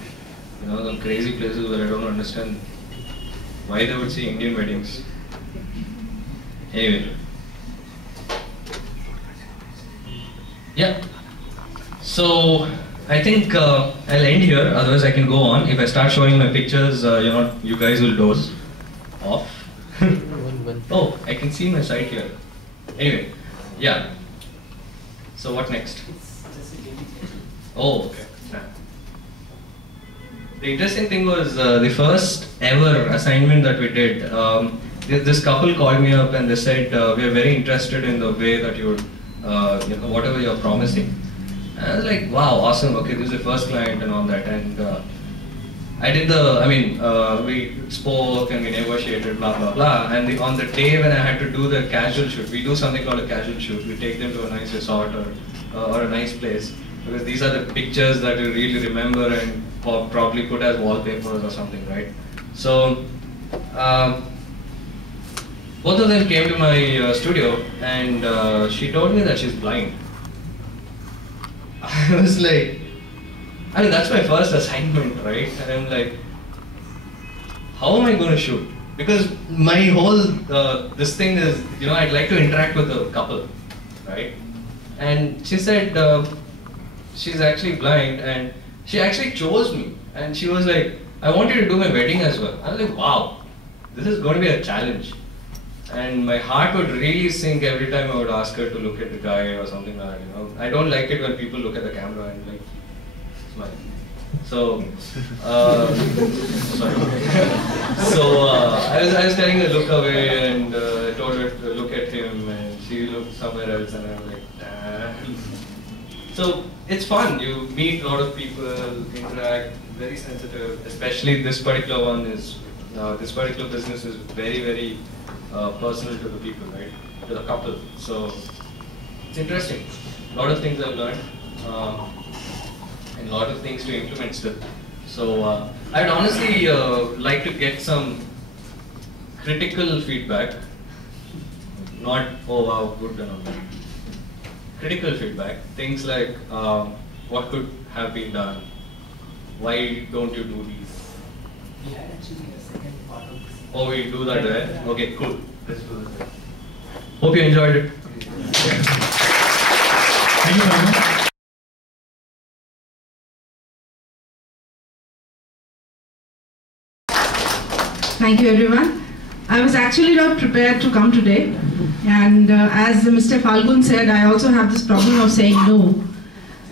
you know, some crazy places where I don't understand why they would see Indian weddings. Anyway. Yeah. So I think I'll end here. Otherwise, I can go on. If I start showing my pictures, you know, you guys will doze off. Oh, I can see my site here. Anyway, yeah. So what next? Oh, okay. Yeah. The interesting thing was the first ever assignment that we did. This couple called me up and they said, we are very interested in the way that you know, whatever you're promising. And I was like, wow, awesome. Okay, this is the first client and all that. And I did we spoke and we negotiated, blah, blah, blah. And on the day when I had to do the casual shoot, we do something called a casual shoot. We take them to a nice resort or a nice place. Because these are the pictures that you really remember and probably put as wallpapers or something, right? So, both of them came to my studio and she told me that she's blind. I was like, I mean, that's my first assignment, right? And I'm like, how am I going to shoot? Because my whole, this thing is, you know, I'd like to interact with the couple, right? And she said, she's actually blind and she actually chose me. And she was like, I want you to do my wedding as well. I was like, wow, this is going to be a challenge. And my heart would really sink every time I would ask her to look at the guy or something like that, you know. I don't like it when people look at the camera and like, smile. So, sorry. So, I was telling her to look away and I told her to look at him and she looked somewhere else and I was like, nah. So, it's fun. You meet a lot of people, interact, very sensitive, especially this particular one is, this particular business is very, very personal to the people, right? To the couple. So, it's interesting. A lot of things I've learned. And a lot of things to implement still. So I'd honestly like to get some critical feedback, not oh wow good and all that. Critical feedback, things like what could have been done, why don't you do these? We had actually a second part of this. Oh, we do that there? Okay, cool. Let's do that. Hope you enjoyed it. Thank you, Phalgun. Thank you, everyone. I was actually not prepared to come today, and as Mr. Phalgun said, I also have this problem of saying no.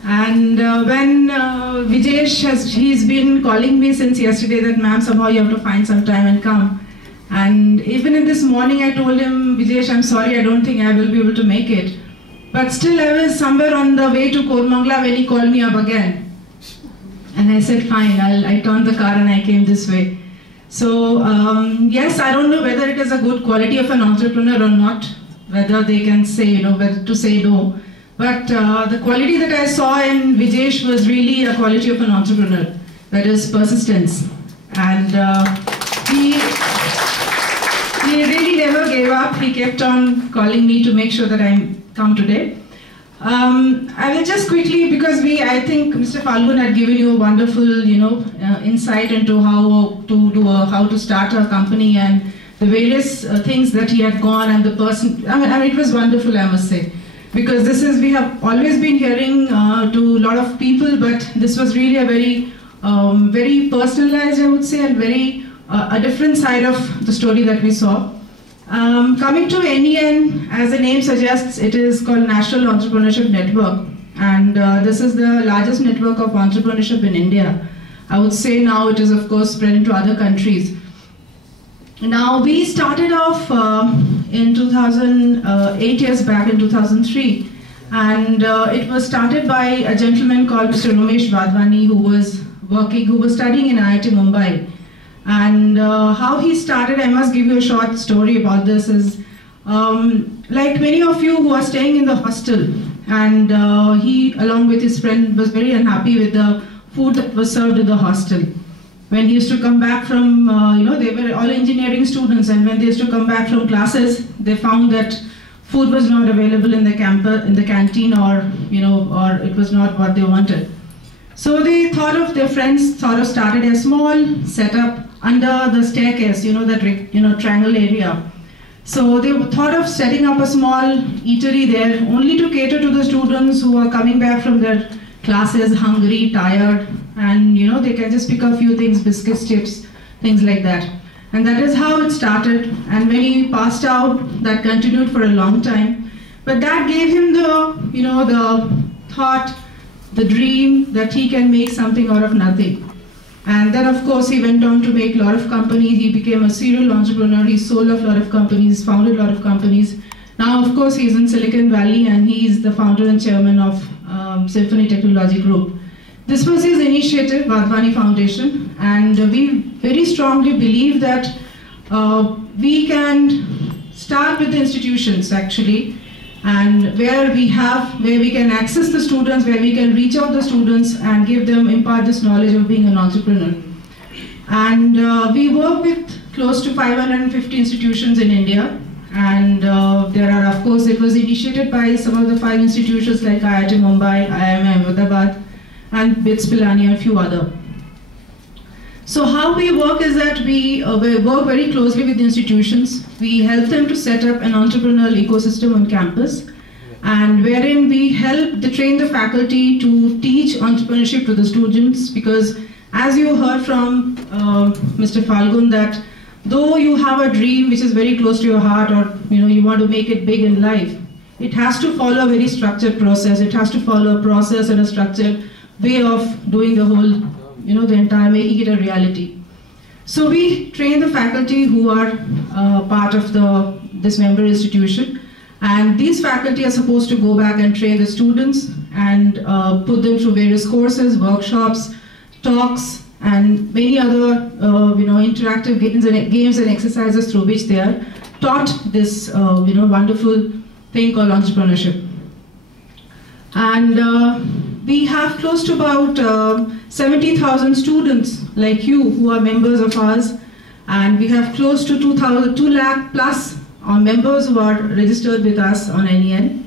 And when he's been calling me since yesterday that ma'am, somehow you have to find some time and come. And even in this morning I told him, Vijesh, I'm sorry, I don't think I will be able to make it. But still I was somewhere on the way to Kormangla when he called me up again. And I said, fine, I turned the car and I came this way. So, yes, I don't know whether it is a good quality of an entrepreneur or not, whether they can say, you know, whether to say no. But the quality that I saw in Vijesh was really a quality of an entrepreneur, that is persistence. And he really never gave up. He kept on calling me to make sure that I come today. I will just quickly, because I think Mr. Phalgun had given you a wonderful, insight into how to start a company and the various things that he had gone and the person. I mean, it was wonderful, I must say, because we have always been hearing to a lot of people, but this was really a very, very personalized, I would say, and very a different side of the story that we saw. Coming to NEN, as the name suggests, it is called National Entrepreneurship Network, and this is the largest network of entrepreneurship in India. I would say now it is, of course, spread into other countries. Now, we started off in 8 years back in 2003, and it was started by a gentleman called Mr. Vadvani, who was studying in IIT Mumbai. And how he started, I must give you a short story about this, is like many of you who are staying in the hostel, and he, along with his friend, was very unhappy with the food that was served in the hostel. When he used to come back from, they were all engineering students, and when they used to come back from classes, they found that food was not available in the canteen, or it was not what they wanted. So they their friends started a small setup under the staircase, that triangle area. So they thought of setting up a small eatery there, only to cater to the students who are coming back from their classes, hungry, tired, and they can just pick a few things, biscuits, chips, things like that. And that is how it started. And when he passed out, that continued for a long time. But that gave him the thought, the dream that he can make something out of nothing. And then, of course, he went on to make a lot of companies. He became a serial entrepreneur. He sold a lot of companies, founded a lot of companies. Now, of course, he's in Silicon Valley, and he is the founder and chairman of Symphony Technology Group. This was his initiative, Vadvani Foundation, and we very strongly believe that we can start with the institutions, actually, and where we can access the students, where we can reach out the students and impart this knowledge of being an entrepreneur. And we work with close to 550 institutions in India, and there are, of course, it was initiated by some of the 5 institutions like IIT Mumbai, IIM Ahmedabad, and BITS Pilani, and a few other. So how we work is that we work very closely with the institutions. We help them to set up an entrepreneurial ecosystem on campus, and wherein we train the faculty to teach entrepreneurship to the students, because as you heard from Mr. Phalgun, that though you have a dream which is very close to your heart, or you want to make it big in life, it has to follow a very structured process. It has to follow a process and a structured way of doing the whole, the entire, making it a reality. So we train the faculty who are part of this member institution, and these faculty are supposed to go back and train the students and put them through various courses, workshops, talks, and many other interactive games and exercises through which they are taught this wonderful thing called entrepreneurship. And we have close to about 70,000 students like you who are members of ours, and we have close to 2 lakh plus members who are registered with us on NEN.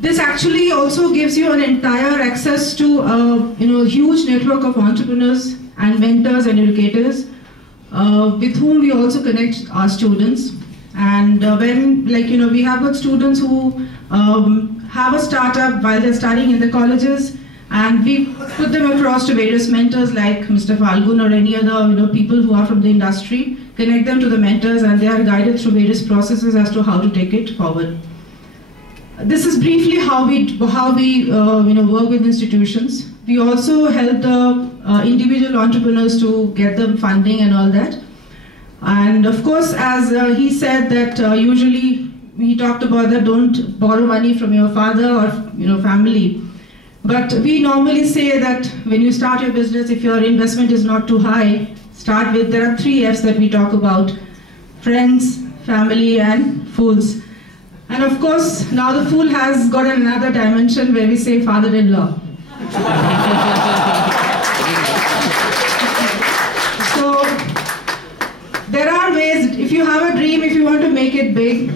This actually also gives you an entire access to a huge network of entrepreneurs and mentors and educators with whom we also connect our students. And when we have got students who have a startup while they're studying in the colleges, and we put them across to various mentors like Mr. Phalgun or any other people who are from the industry, connect them to the mentors, and they are guided through various processes as to how to take it forward. This is briefly how we work with institutions. We also help the individual entrepreneurs to get them funding and all that. And of course, as he said that usually he talked about that, don't borrow money from your father or family. But we normally say that when you start your business, if your investment is not too high, start with, there are 3 F's that we talk about: friends, family, and fools. And of course, now the fool has got another dimension where we say father-in-law. So there are ways. If you have a dream, if you want to make it big,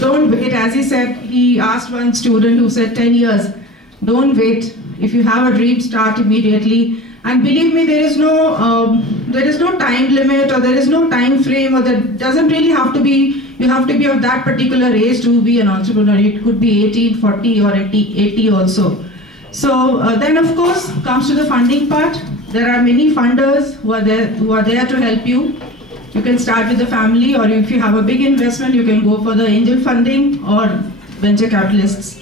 don't wait. As he said, he asked one student who said 10 years. Don't wait. If you have a dream, start immediately. And believe me, there is no time limit, or there is no time frame, or that doesn't really have to be. You have to be of that particular age to be an entrepreneur. It could be 18, 40, or 80 also. So then, of course, comes to the funding part. There are many funders who are there to help you. You can start with the family, or if you have a big investment, you can go for the angel funding or venture capitalists.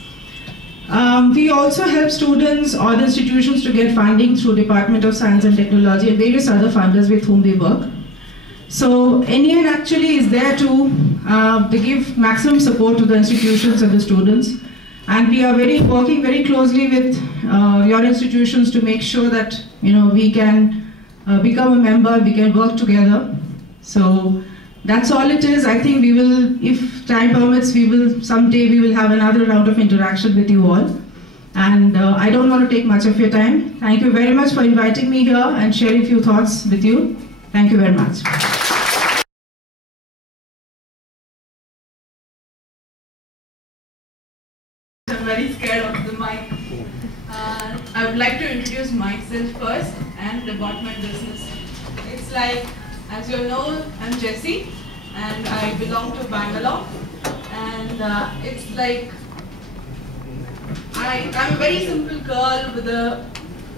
We also help students or the institutions to get funding through Department of Science and Technology and various other funders with whom we work. So NEN actually is there to give maximum support to the institutions and the students. And we are working very closely with your institutions to make sure that we can become a member, we can work together. So that's all it is. I think we will, if time permits, someday we will have another round of interaction with you all. And I don't want to take much of your time. Thank you very much for inviting me here and sharing a few thoughts with you. Thank you very much. I'm very scared of the mic. I would like to introduce myself first and about my business. It's like, as you all know, I'm Jessie and I belong to Bangalore. And it's like, I'm a very simple girl with a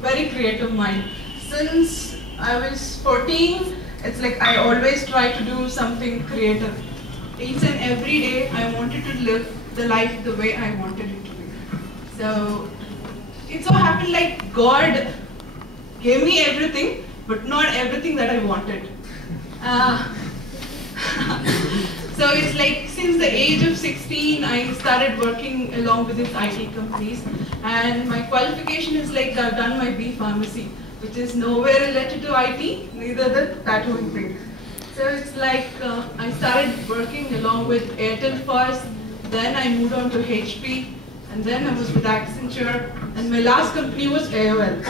very creative mind. Since I was 14, it's like I always try to do something creative. Each and every day I wanted to live the life the way I wanted it to be. So it so happened like God gave me everything, but not everything that I wanted. So it's like since the age of 16, I started working along with these IT companies, and my qualification is like I've done my B Pharmacy, which is nowhere related to IT, neither the tattooing thing. So it's like I started working along with Airtel first, then I moved on to HP, and then I was with Accenture, and my last company was AOL.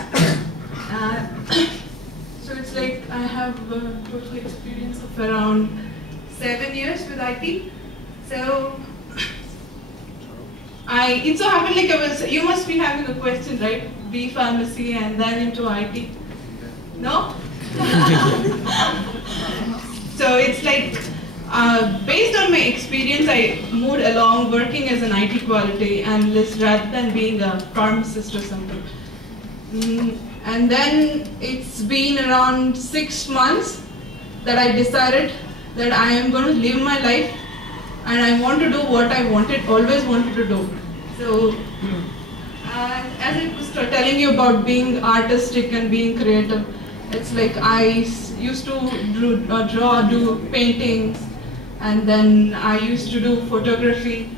So it's like I have a total experience of around 7 years with IT. So it so happened like you must be having a question, right? B Pharmacy and then into IT. No? So it's like, based on my experience, I moved along working as an IT quality analyst rather than being a pharmacist or something. And then it's been around 6 months that I decided that I am going to live my life and I want to do what I always wanted to do. So, as I was telling you about being artistic and being creative, it's like I used to do paintings, and then I used to do photography,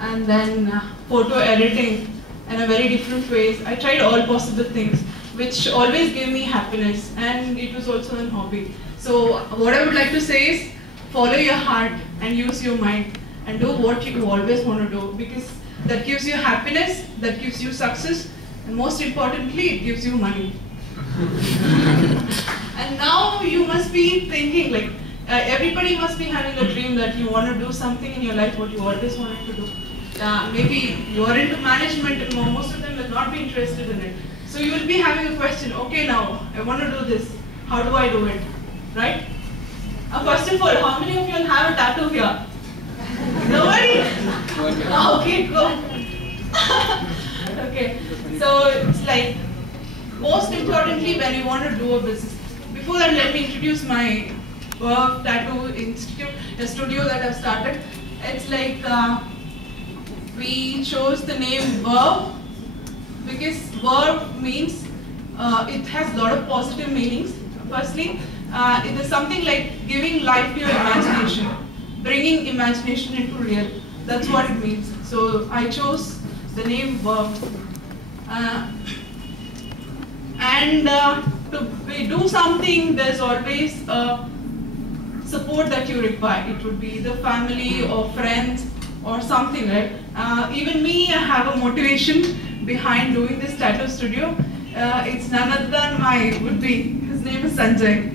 and then photo editing in a very different ways. I tried all possible things, which always gave me happiness, and it was also a hobby. So what I would like to say is, follow your heart and use your mind and do what you always want to do, because that gives you happiness, that gives you success, and most importantly, it gives you money. And now you must be thinking like, everybody must be having a dream that you want to do something in your life what you always wanted to do. Maybe you are into management and most of them will not be interested in it. So you will be having a question, okay now, I want to do this, how do I do it, right? First of all, how many of you have a tattoo here? Nobody? Okay, go. Okay, so it's like, most importantly when you want to do a business. Before that, let me introduce my Verve Tattoo Institute, a studio that I've started. It's like, we chose the name Verve because Verve means, it has a lot of positive meanings. Firstly, it is something like giving life to your imagination, bringing imagination into real. That's what it means. So I chose the name Verve. And to do something, there's always support that you require. It would be the family or friends or something, right? Even me, I have a motivation behind doing this tattoo studio. It's none other than his name is Sanjay.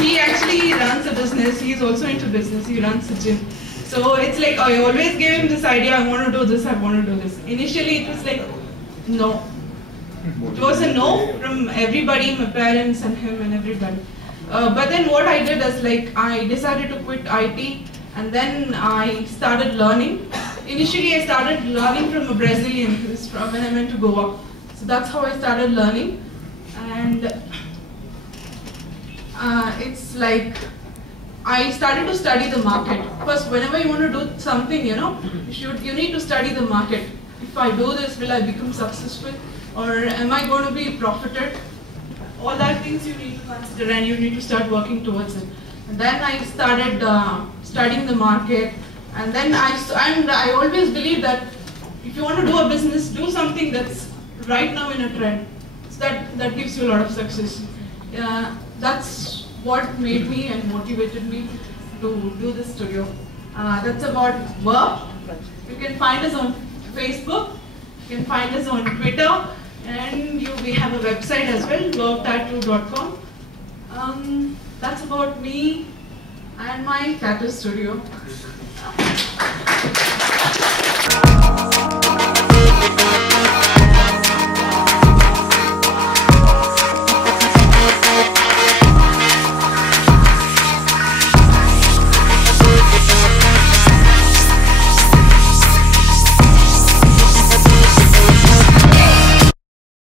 He actually runs a business. He's also into business. He runs a gym. So it's like I always gave him this idea. I want to do this. I want to do this. Initially, it was like no. It was a no from everybody, my parents and him and everybody. But then what I did is like I decided to quit IT and then I started learning. Initially I started learning from a Brazilian who's from when I went to Goa. So that's how I started learning. And it's like I started to study the market. First, whenever you want to do something, you know, you need to study the market. If I do this, will I become successful? Or am I going to be profited? All that things you need to consider and you need to start working towards it. And then I started studying the market, and then I always believe that if you want to do a business, do something that's right now in a trend. So that gives you a lot of success. That's what made me and motivated me to do this studio. That's about Verve. You can find us on Facebook. You can find us on Twitter. And we have a website as well, vervetattoo.com. That's about me and my tattoo studio.